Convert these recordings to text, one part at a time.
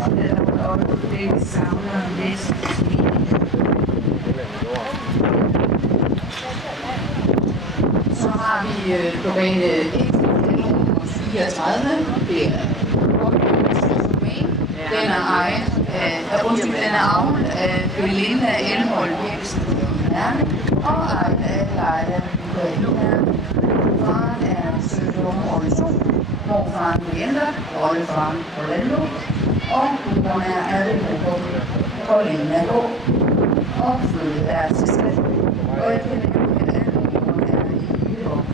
Det savner næsten så har vi globale 34. Det er den er ejet af, den er avlet af Belinda Elmholm Jensen og ejet af Leila Ukraine. Faren er Sødom 2, morfaren Belinda, oldefaren Orlando, og hun er Adolfo Paulina H. og flyttet der til Slet. Og jeg kender ikke, at hun er i Viborg.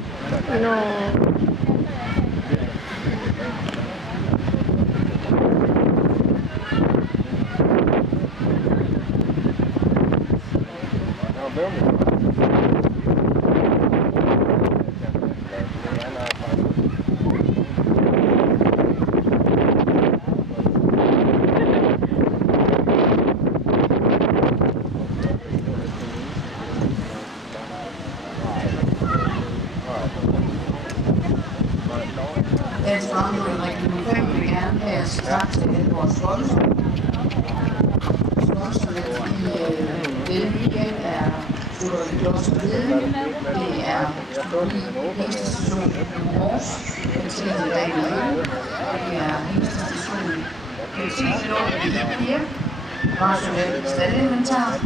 Dansk Brandmøde Region 5 vil gerne have os tak til vores sponsor. Sponsorerne i denne weekend er Studie Kloster Hedvig, det er Hestestation Mors, Katrine Daniel Øl, det er Hestestation Kvalitetslån i Kirke, Rationel Staldinventar,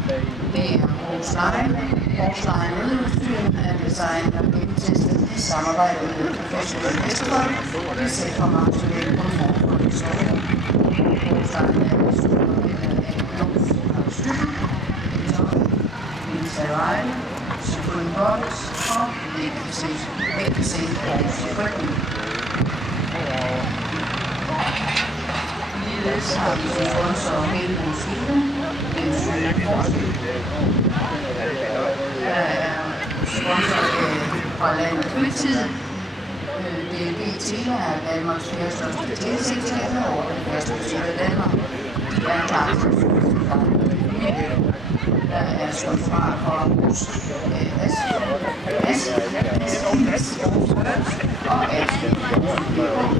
det er Aarhus Lejen. Aarhus Lejen Nødudstyr er designet og gennemtestet i samarbejde med professionelle hestefolk. Det sikrer maksimalt komfort for de store. Aarhus Lejen er besluttet af Knopsstykket, Tøj, Militærvejen, Security Box og VKC Aarhus Frygten. Ligeledes har vi som sponsor Helmut Skilde, den syge forskning. Der er sponsor fra Land og Fritid. DLG Tele er Danmarks fjerde største teleselskaber og den første besøg af Danmark. De er klar til der er sponsorer for Aarhus og